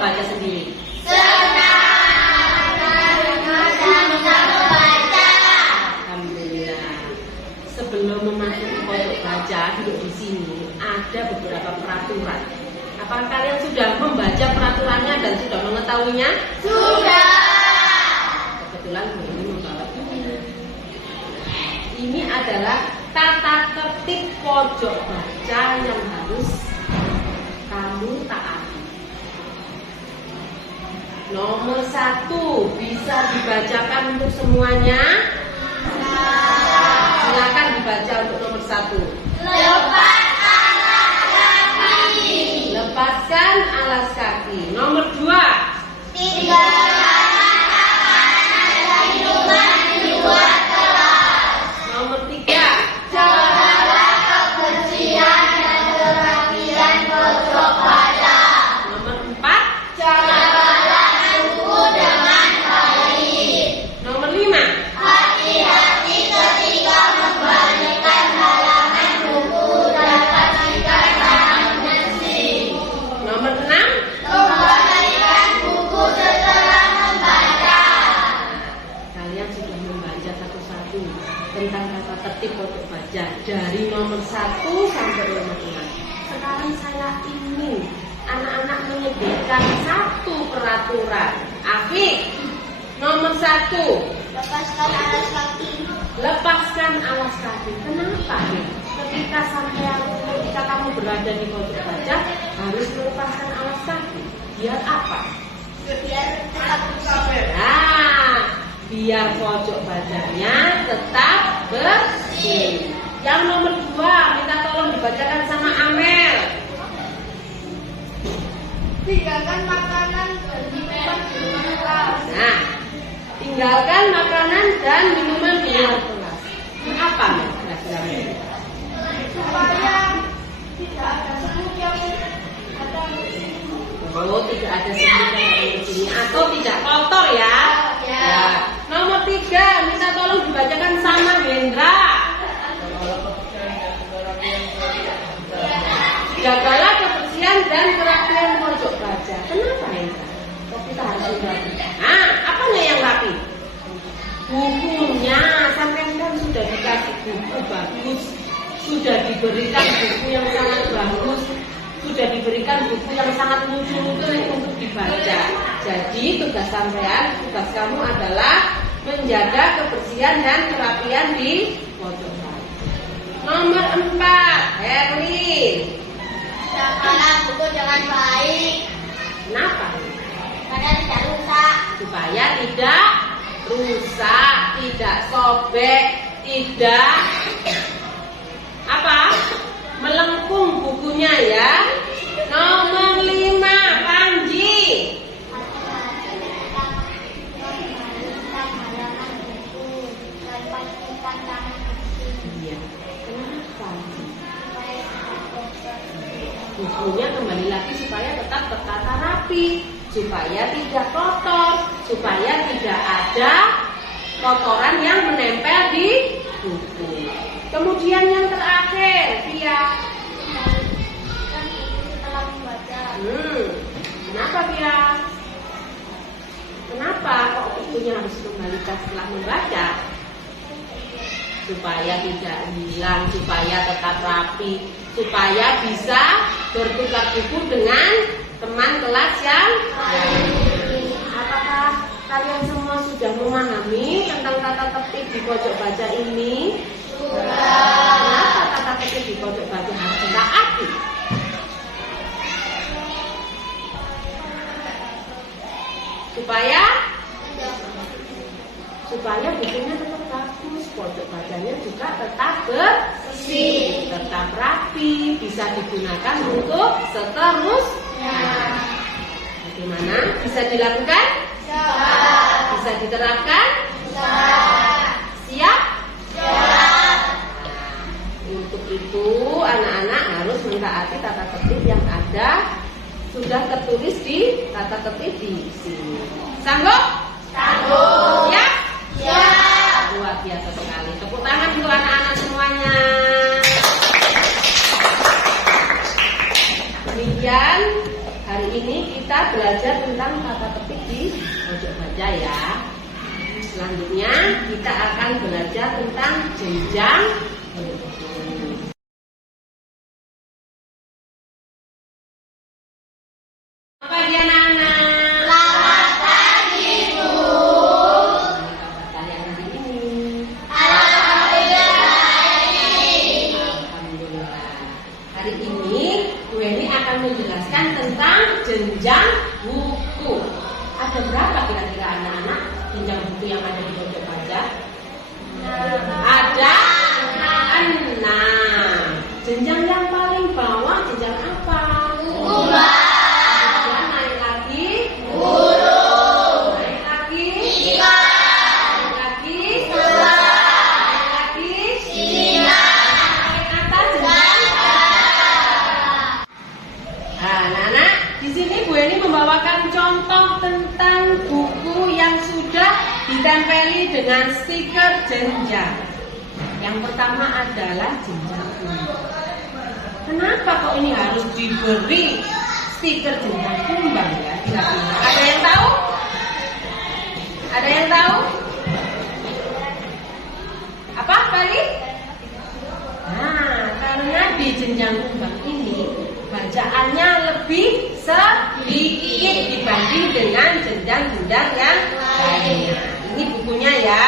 baca sendiri? Alhamdulillah. Sebelum memasuki pojok baca duduk di sini ada beberapa peraturan. Apakah kalian sudah membaca peraturannya dan sudah mengetahuinya? Sudah. Kebetulan ini membawa buku. Ini adalah tata tertib pojok baca yang harus kamu taati. Nomor 1 bisa dibacakan untuk semuanya. Silakan dibaca untuk nomor 1. Lepaskan alas kaki. Nomor 2. Nomor 3. Nomor 4. Nomor 5. Nomor 6. Kalian sudah membaca satu-satu tentang tata tertib pojok baca dari nomor 1 sampai nomor 6. Sekarang saya ingin anak-anak menyebutkan satu peraturan. Afif, nomor 1. Lepaskan alas kaki. Lepaskan alas kaki. Kenapa ya? Ketika kamu berada di pojok baca harus melepaskan alas kaki. Biar apa? Biar tetap bersih. Nah, biar pojok bacanya tetap bersih. Yang nomor 2, minta tolong dibacakan sama Amel. Tinggalkan makanan dan minuman di luar kelas. Nah, tinggalkan makanan dan minuman di luar kelas. Apa Mel? Supaya tidak ada semut yang ada di sini. Oh, tidak ada semut yang ada di sini atau tidak kotor ya? Ya. Nomor 3, minta tolong dibacakan sama Hendra. Jagalah kebersihan dan kerapian pojok baca. Kenapa Hendra? Kok kita harus rapi? Nah, apanya yang rapi? Bukunya. Sampai kan sudah dikasih buku bagus, sudah diberikan buku yang sangat bagus, sudah diberikan buku yang sangat lucu-lucu untuk dibaca. Jadi tugas sampean, tugas kamu adalah menjaga kebersihan dan kerapian di pojok baca. Nomor 4, Herlin. Jagalah buku dengan baik. Kenapa? Supaya tidak rusak. Supaya tidak rusak, tidak sobek, tidak apa? Melengkung bukunya ya. Nomor 5, Panji. Iya. Kenapa? Bukunya kembali lagi supaya tetap tertata rapi, supaya tidak kotor, supaya tidak ada kotoran yang menempel di buku. Kemudian yang terakhir, Via. Setelah membaca. Kenapa Via? Kenapa kok bukunya harus dikembalikan setelah membaca? Supaya tidak hilang, supaya tetap rapi, supaya bisa bertukar buku dengan teman kelas yang lain. Apakah kalian semua sudah memahami tentang tata tertib di pojok baca ini? Kenapa tata tertib di pojok baca harus ditaati? Supaya bukunya tetap bagus, pojok bacanya juga tetap bersih, tetap rapi, bisa digunakan untuk seterusnya. Bagaimana? Bisa dilakukan? Bisa diterapkan? Siap? Untuk itu anak-anak harus mentaati tata tertib yang ada, sudah tertulis di tata tertib di sini. Sanggup? Sanggup. Ya? Ya. Luar biasa sekali. Tepuk tangan untuk anak-anak semuanya. Demikian hari ini kita kita belajar tentang kata ketik di pojok baca ya. Selanjutnya kita akan belajar tentang jenjang buku. Apa dia anak-anak? Selamat pagi, Bu. Kalian hari ini? Alhamdulillah. Alhamdulillah. Hari ini Bu Eni akan menjelaskan tentang jenjang buku. Ada berapa kira-kira anak-anak jenjang buku yang ada di pojok baca? Ada 6. Jenjang yang paling bawah jenjang apa? Kemudian naik lagi. Naik lagi. Naik lagi. Naik lagi. Naik atas jenjang. Nah, anak-anak, di sini Bu Eni membawakan contoh tentang buku yang sudah ditempeli dengan stiker jenjang. Yang pertama adalah jenjang kumbang. Kenapa kok ini harus diberi stiker jenjang kumbang ya? Kira-kira ada yang tahu? Ada yang tahu? Apa tadi? Nah, karena di jenjang kumbang ini bacaannya lebih sedikit dibanding dengan jenjang-jenjang yang lainnya. Ini bukunya ya.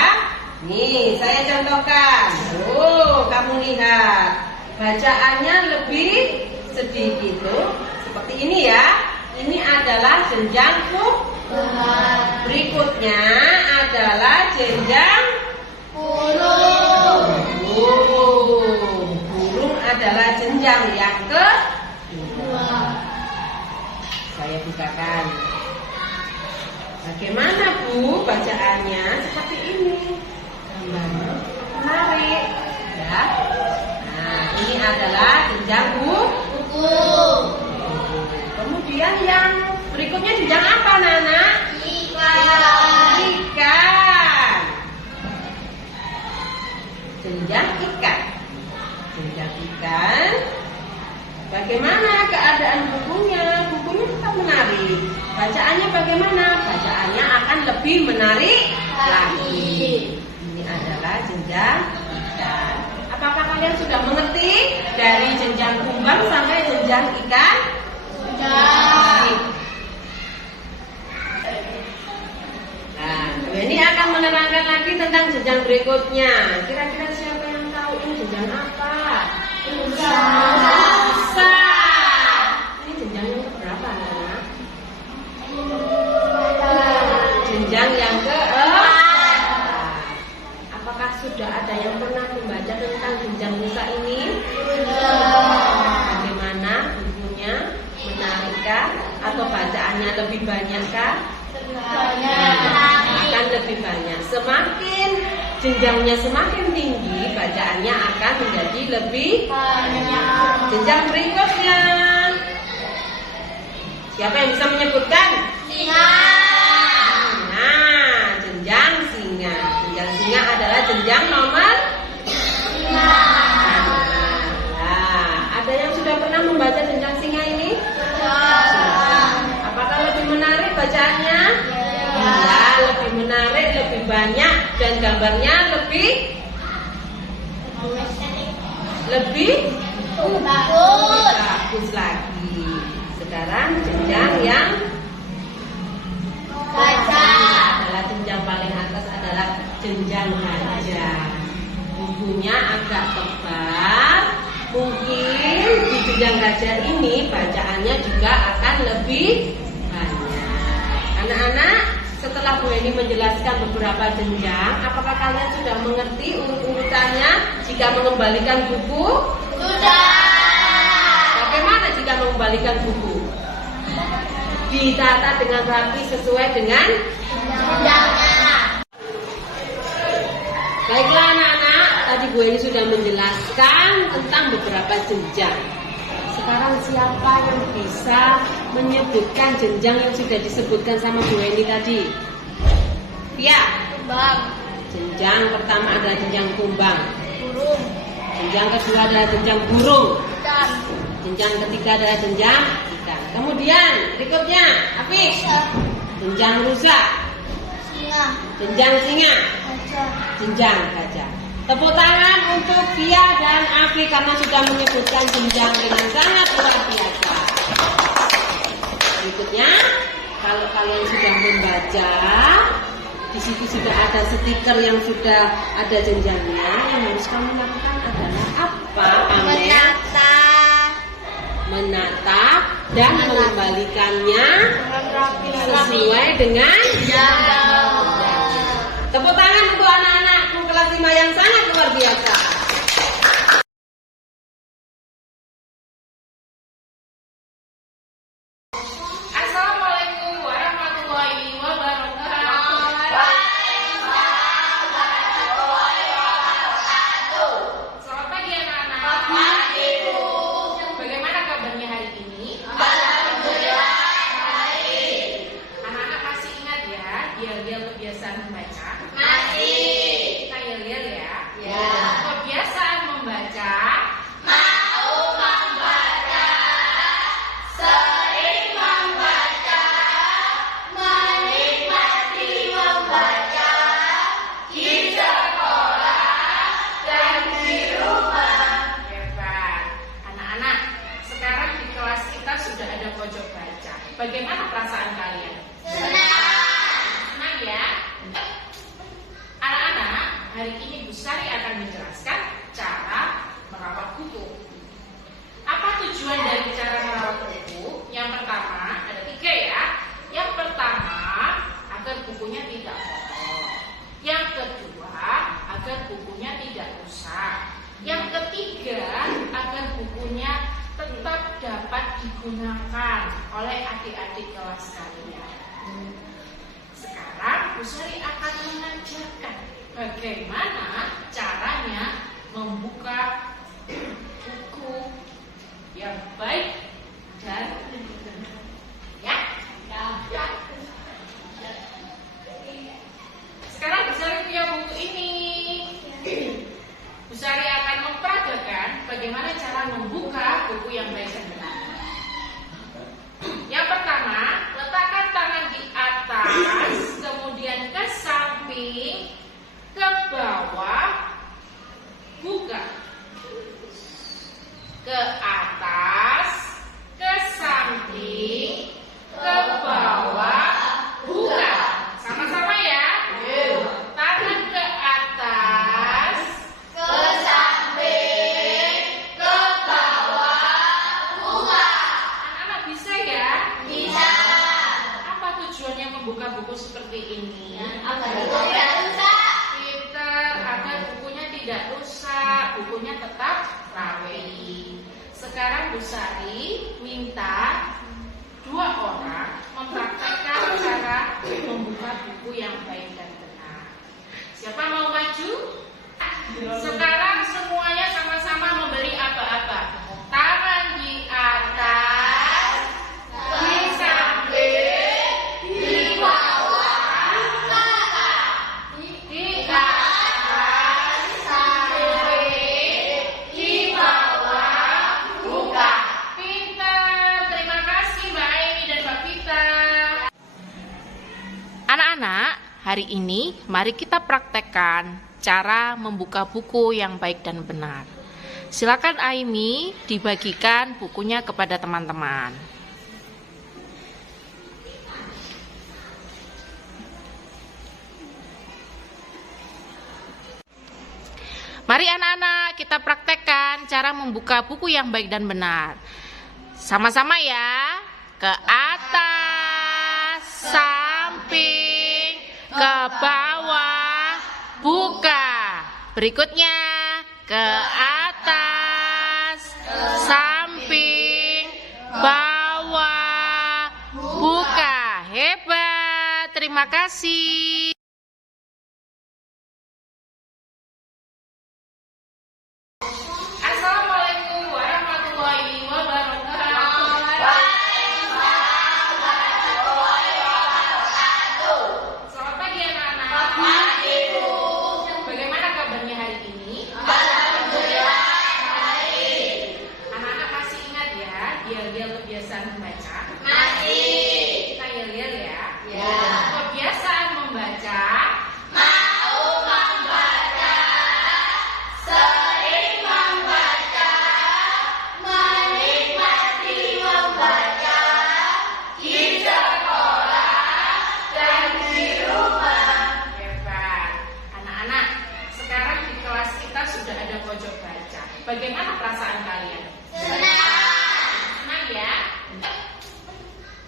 Nih, saya contohkan. Oh, kamu lihat. Bacaannya lebih sedikit tuh. Seperti ini ya. Ini adalah jenjang kumbang. Berikutnya adalah jenjang burung. Burung adalah jenjang yang kedua. Saya bukakan. Bagaimana Bu bacaannya? Seperti ini. Gambarnya menarik ya. Nah, ini adalah jenjang buku. Kemudian yang berikutnya jenjang apa, Nana? Ikan. Jenjang ikan. Jenjang ikan. Bagaimana keadaan bukunya? Bukunya tetap menarik. Bacaannya bagaimana? Bacaannya akan lebih menarik lagi. Ini adalah jenjang ikan. Apakah kalian sudah mengerti dari jenjang kumbang sampai jenjang ikan? Sudah. Nah, ini akan menerangkan lagi tentang jenjang berikutnya. Kira-kira siapa yang tahu ini jenjang apa? Busa. Ini jenjang yang keberapa, Nana? Jenjang yang keempat. Apakah sudah ada yang pernah membaca tentang jenjang busa ini? Bagaimana bukunya? Menarikkah? Atau bacaannya lebih banyakkah? Akan lebih banyak. Semakin jenjangnya semakin tinggi, bacaannya akan menjadi lebih banyak. Jenjang berikutnya. Siapa yang bisa menyebutkan? Singa. Nah, jenjang singa. Jenjang singa adalah jenjang nomor 5. Nah, ada yang sudah pernah membaca jenjang singa ini? Apakah lebih menarik bacaannya? Ya, lebih menarik, lebih banyak, dan gambarnya lebih bagus lagi. Sekarang jenjang yang Baca. adalah jenjang paling atas adalah jenjang baca. Bukunya agak tebal. Mungkin di jenjang baca ini bacaannya juga akan lebih banyak. Anak-anak, setelah Bu Eni menjelaskan beberapa jenjang, apakah kalian sudah mengerti urut-urutannya jika mengembalikan buku? Sudah. Bagaimana jika mengembalikan buku? Ditata dengan rapi sesuai dengan Jenjangnya. Baiklah anak-anak, tadi Bu Eni sudah menjelaskan tentang beberapa jenjang. Sekarang siapa yang bisa menyebutkan jenjang yang sudah disebutkan sama Bu Eni tadi? Via. Kumbang. Jenjang pertama adalah jenjang kumbang. Burung. Jenjang kedua adalah jenjang burung. Ikan. Jenjang ketiga adalah jenjang ikan. Kemudian berikutnya, Hafiz. Jenjang rusa. Singa. Jenjang singa. Gajah. Jenjang gajah. Tepuk tangan untuk Via dan Afi karena sudah menyebutkan jenjang dengan sangat luar biasa. Berikutnya, kalau kalian sudah membaca, di situ sudah ada stiker yang sudah ada jenjangnya. Yang harus kamu lakukan adalah apa? Menata. Menata dan mengembalikannya Dengan rapi. sesuai dengan Jam. Tepuk tangan untuk anak-anakku kelas 5 yang sangat luar biasa. Assalamualaikum warahmatullahi wabarakatuh. Selamat pagi anak-anak. Bagaimana kabarnya hari ini? Anak-anak masih ingat ya yel-yel kebiasaan membaca? Kita yel-yel ya. Kebiasaan membaca. Hebat. Anak-anak, sekarang di kelas kita sudah ada pojok baca. Bagaimana perasaan kalian? Senang ya? Anak-anak, hari ini Bu Sari akan menjelaskan cara merawat buku. Apa tujuan dari cara merawat buku? Yang pertama, ada 3 ya. Yang pertama, agar bukunya tidak kotor. Yang kedua, agar bukunya tidak rusak. Yang ketiga, agar bukunya tetap dapat digunakan oleh adik-adik kelas kalian. Sekarang Bu Sari akan mengajarkan bagaimana caranya membuka buku yang baik dan benar. Ya? Sekarang Bu Sari punya buku ini. Bu Sari akan memperagakan bagaimana cara membuka buku yang baik dan benar. Yang pertama, letakkan tangan di atas, kemudian ke samping, ke bawah, buka. Ke atas, ke samping, ke bawah, buka. Sama-sama ya. Tangan ke atas, ke samping, ke bawah, buka. Anak-anak bisa ya? Bisa. Apa tujuannya membuka buku seperti ini? Pintar, agar bukunya tidak rusak, bukunya tetap rapi. Sekarang Bu Sari minta 2 orang mempraktekkan cara membuka buku yang baik dan benar. Siapa mau maju? Sekarang semuanya sama-sama memberi apa-apa. Tangan di atas, di samping, di bawah, di atas, samping, di bawah, buka. Pintar, terima kasih Mbak Amy dan Mbak Vita. Anak-anak, hari ini mari kita praktekkan cara membuka buku yang baik dan benar. Silakan Amy dibagikan bukunya kepada teman-teman. Mari anak-anak kita praktekkan cara membuka buku yang baik dan benar. Sama-sama ya. Ke atas, samping, ke bawah, buka. Berikutnya ke atas, samping, bawah, buka. Hebat. Terima kasih. Assalamualaikum warahmatullahi wabarakatuh. Selamat pagi anak-anak. Bagaimana kabarnya hari ini? Anak-anak masih ingat ya belajar kebiasaan membaca? Masih. Kita yel-yel ya. Ya. Kebiasaan membaca. Mau membaca, sering membaca, menikmati membaca, di sekolah dan di rumah. Hebat. Anak-anak, sekarang di kelas kita sudah ada pojok baca. Bagaimana perasaan kalian? Senang ya?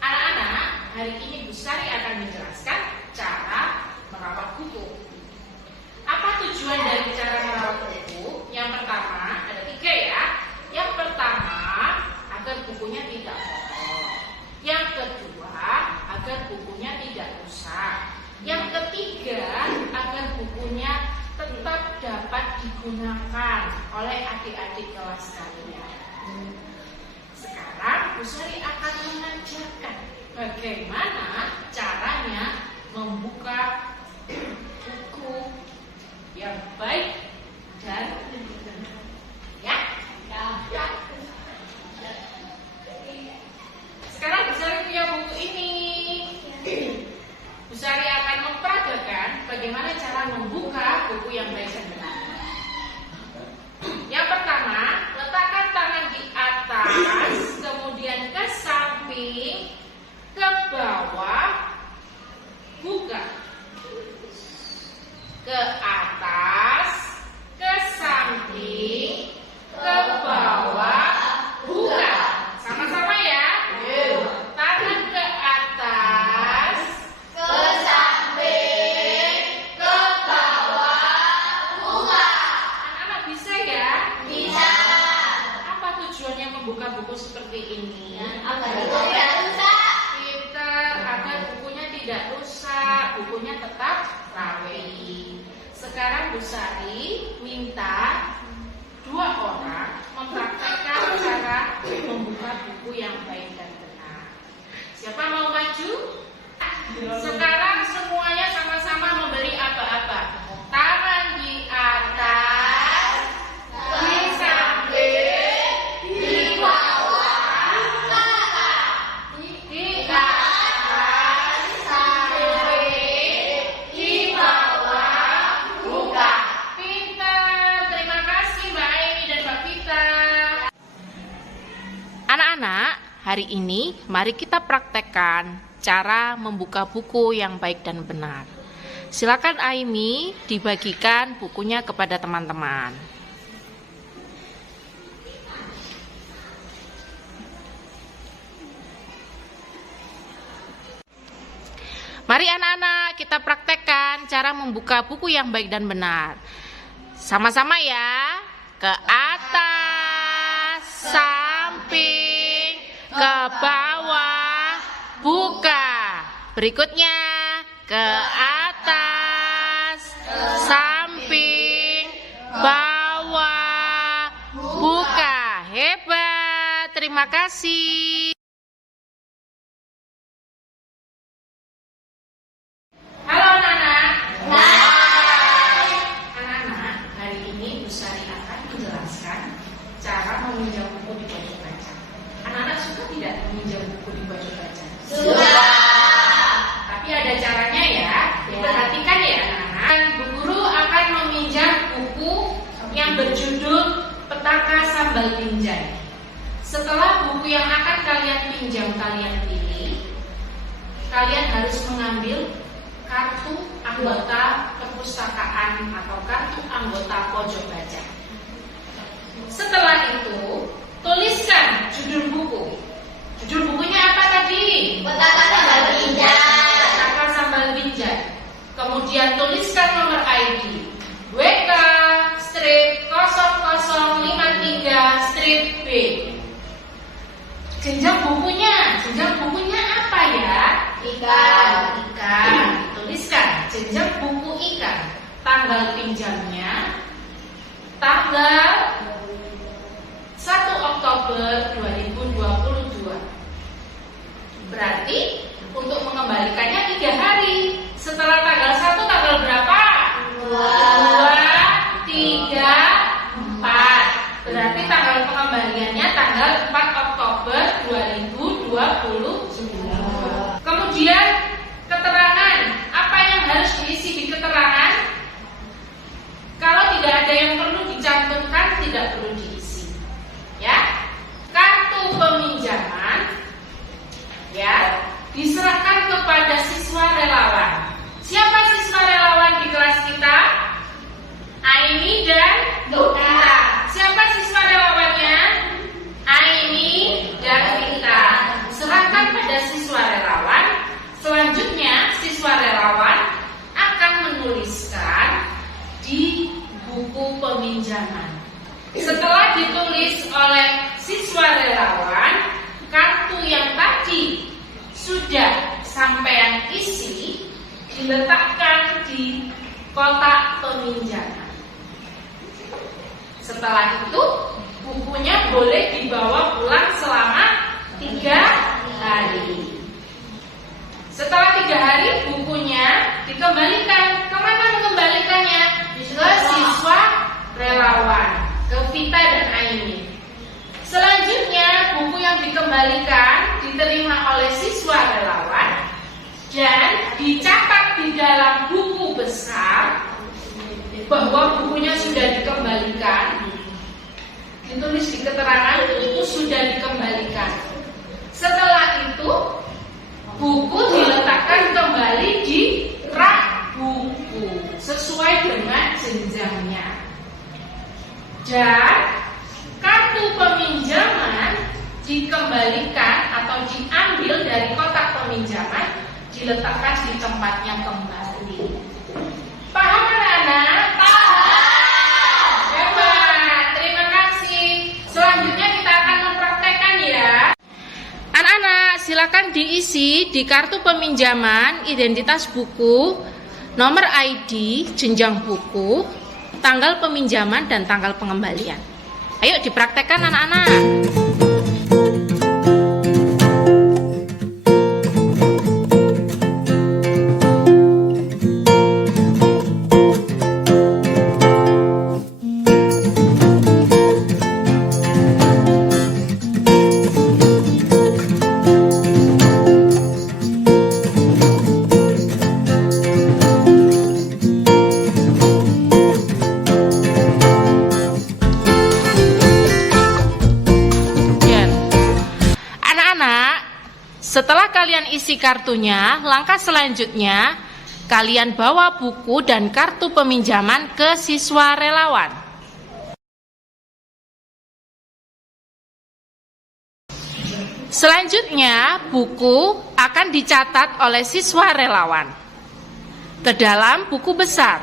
Anak-anak, hari ini Bu Sari akan menjelaskan cara merawat buku. Apa tujuan dari cara merawat buku? Yang pertama, ada 3 ya. Yang pertama, agar bukunya tidak kotor. Yang kedua, agar bukunya tidak rusak. Yang ketiga, agar bukunya tetap dapat digunakan oleh adik-adik kelas kalian. Sekarang Bu Sari akan mengajarkan bagaimana caranya membuka buku yang baik dan benar. Ya? Sekarang Bu Sari punya buku ini. Bu Sari akan memperagakan bagaimana cara membuka buku yang baik dan benar. Yang pertama, letakkan tangan di atas, kemudian ke samping, ke bawah, buka. Ke atas, ke samping, ke bawah, buka. Sama-sama ya. Tangan ke atas, Ke samping, ke bawah, buka. anak-anak bisa ya? Bisa. Apa tujuannya membuka buku seperti ini? Agar itu tidak rusak. Pintar, agar bukunya tidak rusak, bukunya tetap rapi. Sekarang Bu Sari minta 2 orang mempraktekkan cara membuka buku yang baik dan benar. Siapa mau maju? Sekarang semuanya sama-sama memberi apa-apa. Tangan di atas, di samping, di bawah, di atas, samping, di bawah, buka. Pintar, terima kasih Mbak Aini dan Mbak Vita. Anak-anak, hari ini mari kita praktekkan cara membuka buku yang baik dan benar. Silakan Aimi dibagikan bukunya kepada teman-teman. Mari anak-anak kita praktekkan cara membuka buku yang baik dan benar. Sama-sama ya. Ke atas, samping, ke bawah, buka. Berikutnya ke atas, samping, bawah, buka. Hebat. Terima kasih. Halo anak-anak. Anak-anak, hari ini Bu Sari akan menjelaskan cara meminjam buku di pojok baca. Anak-anak suka tidak meminjam buku di pojok baca? Sudah. Tapi ada caranya ya. Perhatikan ya anak-anak. Bu Guru akan meminjam buku yang berjudul Petaka Sambal Binjai. Setelah buku yang akan kalian pinjam kalian pilih, kalian harus mengambil kartu anggota perpustakaan atau kartu anggota pojok baca. Setelah itu, tuliskan judul buku. Judul bukunya apa tadi? Petaka Sambal Binjai. Petaka Sambal Binjai. Kemudian tuliskan nomor ID WK-0053-B. Jenjang bukunya apa ya? Ikan. Tuliskan jenjang buku ikan. Tanggal pinjamnya tanggal 1 Oktober 2022. Berarti untuk mengembalikannya 3 hari. Setelah tanggal 1 tanggal berapa? 2, 3, 4. Berarti tanggal pengembaliannya tanggal 4 Oktober 2022. peminjaman. Setelah ditulis oleh siswa relawan, kartu yang tadi sudah sampean isi diletakkan di kotak peminjaman. Setelah itu, bukunya boleh dibawa pulang selama 3 hari. Setelah 3 hari, bukunya dikembalikan. Kemana mengembalikannya? Ke siswa relawan, ke Vita dan Aini. Selanjutnya, buku yang dikembalikan diterima oleh siswa relawan dan dicatat di dalam buku besar bahwa bukunya sudah dikembalikan. Ditulis di keterangan buku sudah dikembalikan. Setelah itu, buku diletakkan kembali di rak buku sesuai dengan jenjangnya. Dan kartu peminjaman dikembalikan atau diambil dari kotak peminjaman, diletakkan di tempatnya kembali. Paham anak-anak? Paham. Hebat. Terima kasih. Selanjutnya kita akan mempraktekkan ya. Anak-anak, silakan diisi di kartu peminjaman identitas buku, nomor ID, jenjang buku, tanggal peminjaman dan tanggal pengembalian. Ayo dipraktekkan anak-anak. Setelah kalian isi kartunya, langkah selanjutnya kalian bawa buku dan kartu peminjaman ke siswa relawan. Selanjutnya, buku akan dicatat oleh siswa relawan ke dalam buku besar.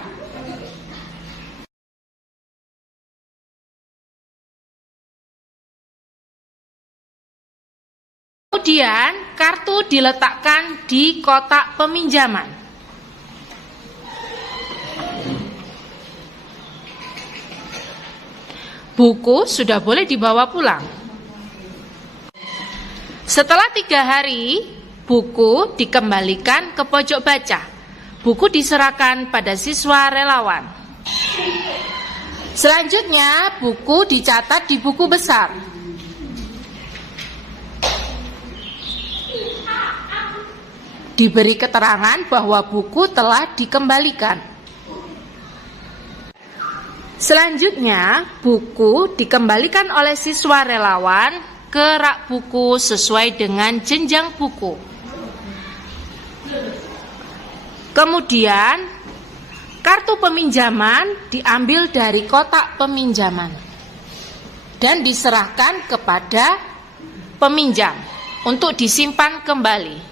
Kemudian, kartu diletakkan di kotak peminjaman. Buku sudah boleh dibawa pulang. Setelah 3 hari, buku dikembalikan ke pojok baca. Buku diserahkan pada siswa relawan. Selanjutnya, buku dicatat di buku besar. Diberi keterangan bahwa buku telah dikembalikan. Selanjutnya, buku dikembalikan oleh siswa relawan ke rak buku sesuai dengan jenjang buku. Kemudian, kartu peminjaman diambil dari kotak peminjaman dan diserahkan kepada peminjam untuk disimpan kembali.